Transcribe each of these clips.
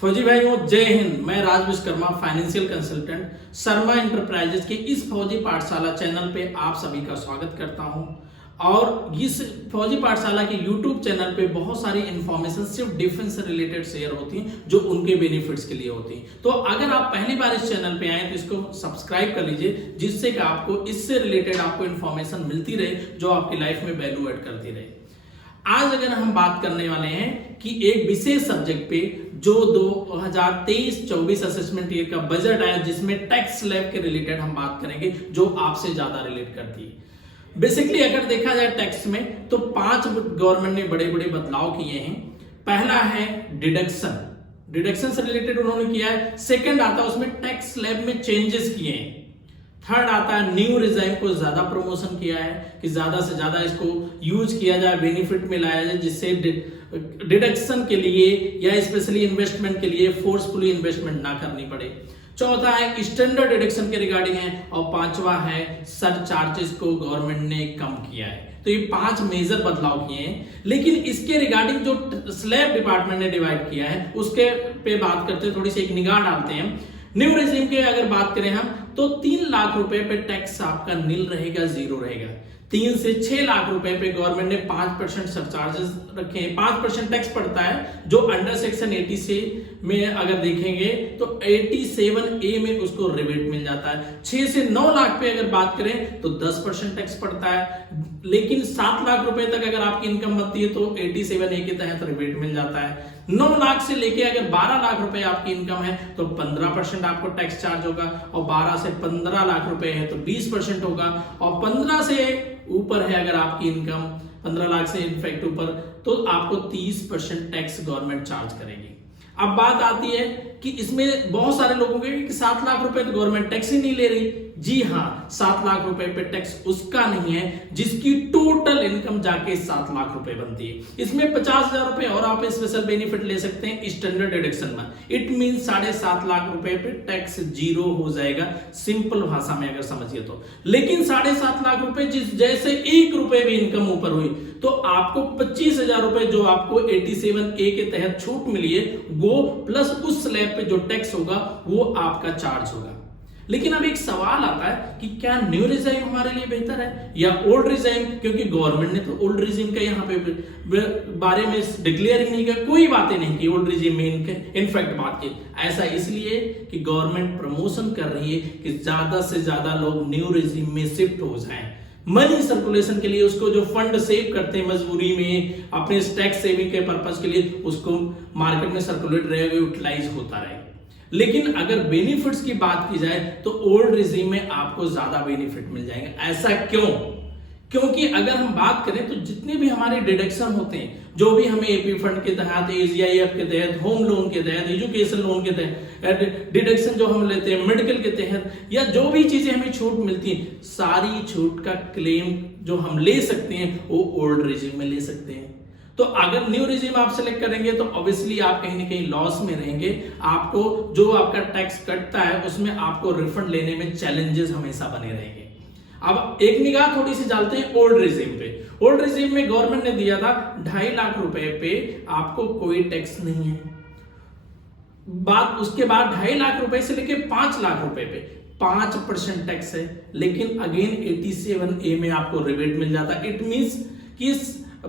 फौजी भाइयों जय हिंद। मैं Raj Vishwakarma financial consultant Sharma enterprises के इस फौजी पाठशाला चैनल पे आप सभी का स्वागत करता हूं। और इस फौजी पाठशाला के यूट्यूब चैनल पे बहुत सारी इंफॉर्मेशन सिर्फ डिफेंस से रिलेटेड शेयर होती हैं जो उनके बेनिफिट्स के लिए होती हैं। तो अगर आप पहली बार इस चैनल पे आए तो इसको सब्सक्राइब कर लीजिए, जिससे कि आपको इससे रिलेटेड आपको इंफॉर्मेशन मिलती रहे जो आपकी लाइफ में वैल्यू ऐड करती रहे। आज अगर हम बात करने वाले हैं कि एक विशेष सब्जेक्ट पे जो 2023-24 असेसमेंट ईयर का बजट आया, जिसमें टैक्स स्लैब के रिलेटेड हम बात करेंगे जो आपसे ज्यादा रिलेट करती है। बेसिकली अगर देखा जाए टैक्स में तो 5 गवर्नमेंट ने बड़े बड़े बदलाव किए हैं। पहला है डिडक्शन से रिलेटेड उन्होंने किया है। सेकंड आता है उसमें टैक्स स्लैब में चेंजेस किए हैं। थर्ड आता है न्यू रिजाइम को ज्यादा प्रमोशन किया है कि ज्यादा से ज्यादा इसको यूज किया जाए, बेनिफिट में लाया जाए, जिससे डिडक्शन के लिए या स्पेशली इन्वेस्टमेंट के लिए फोर्सफुली इन्वेस्टमेंट ना करनी पड़े। चौथा है स्टैंडर्ड डिडक्शन के रिगार्डिंग है। और पांचवा है सर चार्जेस को गवर्नमेंट ने कम किया है। तो ये 5 मेजर बदलाव किए हैं। लेकिन इसके रिगार्डिंग जो स्लैब डिपार्टमेंट ने डिवाइड किया है उसके पे बात करते हैं, थोड़ी सी एक निगाह डालते हैं। न्यू रेजिम के अगर बात करें हम तो 3 लाख रुपए पे टैक्स आपका नील रहेगा, जीरो रहेगा। 3 से 6 लाख रुपए पे गवर्नमेंट ने 5% सरचार्जेस रखे हैं। 5% टैक्स पड़ता है जो अंडर सेक्शन 80 से में अगर देखेंगे तो 87A में उसको रिबेट मिल जाता है। 6 से 9 लाख पे अगर बात करें तो 10% टैक्स पड़ता है। लेकिन 7 लाख रुपए तक अगर आपकी इनकम बनती है तो 87A के तहत रिबेट मिल जाता है। 9 लाख से लेके अगर 12 लाख रुपए आपकी इनकम है तो 15% आपको टैक्स चार्ज होगा। और 12 से 15 लाख रुपए है तो 20% होगा। और 15 से ऊपर है अगर आपकी इनकम 15 लाख से इनफैक्ट ऊपर तो आपको 30% टैक्स गवर्नमेंट चार्ज करेगी। अब बात आती है कि इसमें बहुत सारे लोगों के कि 7 लाख रुपए तो गवर्नमेंट टैक्स ही नहीं ले रही। जी हाँ, 7 लाख रुपए पे टैक्स उसका नहीं है जिसकी टोटल इनकम जाके 7 लाख रुपए बनती है। इसमें 50,000 रुपए और आप स्पेशल बेनिफिट ले सकते हैं स्टैंडर्ड डिडक्शन में। इट मीन 7.5 लाख रुपए पे टैक्स जीरो हो जाएगा, सिंपल भाषा में अगर समझिए तो। लेकिन 7.5 लाख रुपए जैसे 1 रुपए भी इनकम ऊपर हुई तो आपको 25,000 रुपए जो आपको 87A के तहत छूट मिली है वो प्लस उस स्लैब पे जो टैक्स होगा वो आपका चार्ज होगा। लेकिन अब एक सवाल आता है कि क्या न्यू रिजाइम हमारे लिए बेहतर है या ओल्ड रिजाइम, क्योंकि गवर्नमेंट ने तो ओल्ड रिजाइम का यहाँ पे बारे में डिक्लेयर ही नहीं किया, कोई बातें नहीं की ओल्ड रिजाइम में इनफैक्ट बात की। ऐसा इसलिए कि गवर्नमेंट प्रमोशन कर रही है कि ज्यादा से ज्यादा लोग न्यू रिजाइम में शिफ्ट हो जाएं। मनी सर्कुलेशन के लिए उसको जो फंड सेव करते हैं मजबूरी में अपने टैक्स सेविंग के पर्पस के लिए, उसको मार्केट में सर्कुलेट रहेगा, यूटिलाइज होता रहेगा। लेकिन अगर बेनिफिट्स की बात की जाए तो ओल्ड रिजीम में आपको ज्यादा बेनिफिट मिल जाएंगे। ऐसा क्यों? क्योंकि अगर हम बात करें तो जितने भी हमारे डिडक्शन होते हैं, जो भी हमें एपी फंड के तहत, एजीआईएफ के तहत, होम लोन के तहत, एजुकेशन लोन के तहत डिडक्शन जो हम लेते हैं, मेडिकल के तहत, या जो भी चीजें हमें छूट मिलती है, सारी छूट का क्लेम जो हम ले सकते हैं वो ओल्ड रिजीम में ले सकते हैं। तो अगर न्यू रिजीम आप सेलेक्ट करेंगे तो ऑब्वियसली आप कहीं ना कहीं लॉस में रहेंगे। आपको जो आपका टैक्स कटता है उसमें आपको रिफंड लेने में चैलेंजेस हमेशा बने रहेंगे। अब एक निगाह थोड़ी सी डालते हैं ओल्ड रिजीम पे। ओल्ड रिजीम में गवर्नमेंट ने दिया था 2.5 लाख रुपए पे आपको कोई टैक्स नहीं है। बात उसके बाद 2.5 लाख रुपए से लेके 5 लाख रुपए पे 5% टैक्स है। लेकिन अगेन 87A में आपको रिबेट मिल जाता है। इट मींस कि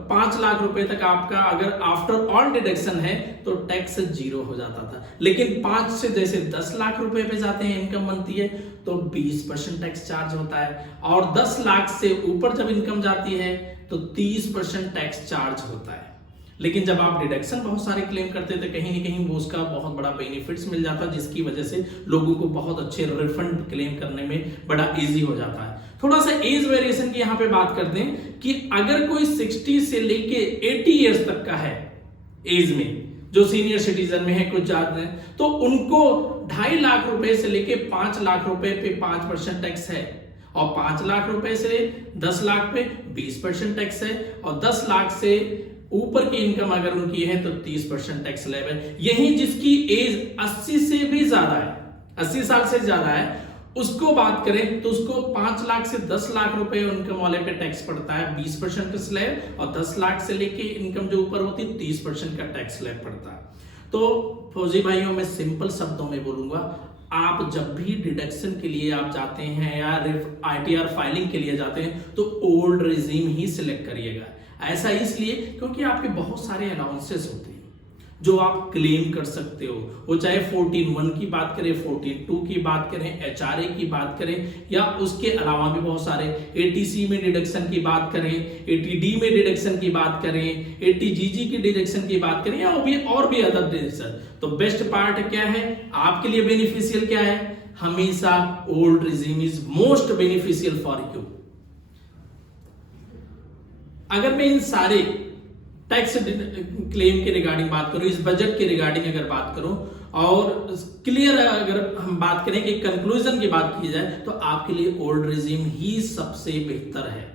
5 लाख रुपए तक आपका अगर आफ्टर ऑल डिडक्शन है तो टैक्स जीरो हो जाता था। लेकिन 5 से जैसे 10 लाख रुपए पे जाते हैं, इनकम बनती है तो 20% टैक्स चार्ज होता है। और 10 लाख से ऊपर जब इनकम जाती है तो 30% टैक्स चार्ज होता है। लेकिन जब आप डिडक्शन बहुत सारे क्लेम करते थे कहीं ना कहीं वो उसका बहुत बड़ा बेनिफिट्स मिल जाता, जिसकी वजह से लोगों को बहुत अच्छे रिफंड क्लेम करने में बड़ा इजी हो जाता है। थोड़ा सा एज वेरिएशन की यहाँ पे बात करते हैं कि अगर कोई 60 से लेके 80 इयर्स तक का है एज में, जो सीनियर सिटीजन में है कुछ ज्यादा है, तो उनको 2.5 लाख रुपए से लेके 5 लाख रुपए पे 5% टैक्स है। और 5 लाख रुपए से 10 लाख पे 20% टैक्स है। और 10 लाख से ऊपर की इनकम अगर उनकी है तो 30% टैक्स स्लैब है। यही जिसकी एज 80 से भी ज्यादा है, 80 साल से ज्यादा है, उसको बात करें तो उसको 5 लाख से 10 लाख रुपए इनकम वाले पे टैक्स पड़ता है 20% का स्लैब, और 10 लाख से लेके इनकम जो ऊपर होती है 30% का टैक्स स्लैब पड़ता है। तो फौजी भाइयों, मैं सिंपल शब्दों में बोलूंगा, आप जब भी डिडक्शन के लिए आप जाते हैं या ITR फाइलिंग के लिए जाते हैं तो ओल्ड रिजीम ही सिलेक्ट करिएगा। ऐसा इसलिए क्योंकि आपके बहुत सारे अलाउंसेस होते हैं जो आप क्लेम कर सकते हो, वो चाहे 14(1) की बात करें, 14(2) की बात करें, HRA की बात करें, या उसके अलावा भी बहुत सारे 80C में डिडक्शन की बात करें, 80D में डिडक्शन की बात करें, 80GG की डिडक्शन की बात करें, या और भी अदर डिडक्शन। तो बेस्ट पार्ट क्या है आपके लिए, बेनिफिशियल क्या है? हमेशा old regime is most beneficial for you. अगर मैं इन सारे टैक्स क्लेम के रिगार्डिंग बात करूं, इस बजट के रिगार्डिंग अगर बात करूं, और क्लियर अगर हम बात करें कि कंक्लूजन की बात की जाए, तो आपके लिए ओल्ड रिजीम ही सबसे बेहतर है,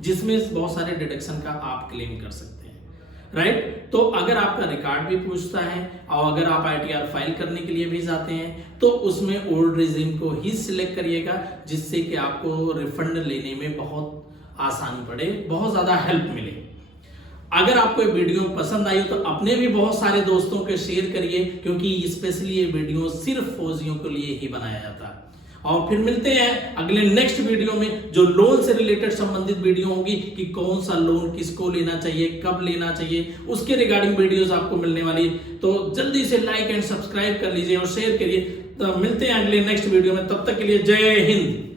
जिसमें बहुत सारे डिडक्शन का आप क्लेम कर सकते हैं, राइट। तो अगर आपका रिकॉर्ड भी पूछता है और अगर आप ITR फाइल करने के लिए भी जाते हैं तो उसमें ओल्ड रिजीम को ही सिलेक्ट करिएगा, जिससे कि आपको रिफंड लेने में बहुत आसानी पड़े, बहुत ज्यादा हेल्प मिले। अगर आपको ये वीडियो पसंद आई तो अपने भी बहुत सारे दोस्तों के शेयर करिए, क्योंकि स्पेशली ये वीडियो सिर्फ फौजियों के लिए ही बनाया जाता है। और फिर मिलते हैं अगले नेक्स्ट वीडियो में, जो लोन से रिलेटेड संबंधित वीडियो होगी कि कौन सा लोन किसको लेना चाहिए, कब लेना चाहिए, उसके रिगार्डिंग वीडियोस आपको मिलने वाली। तो जल्दी से लाइक एंड सब्सक्राइब कर लीजिए और शेयर करिए। तो मिलते हैं अगले नेक्स्ट वीडियो में, तब तक के लिए जय हिंद।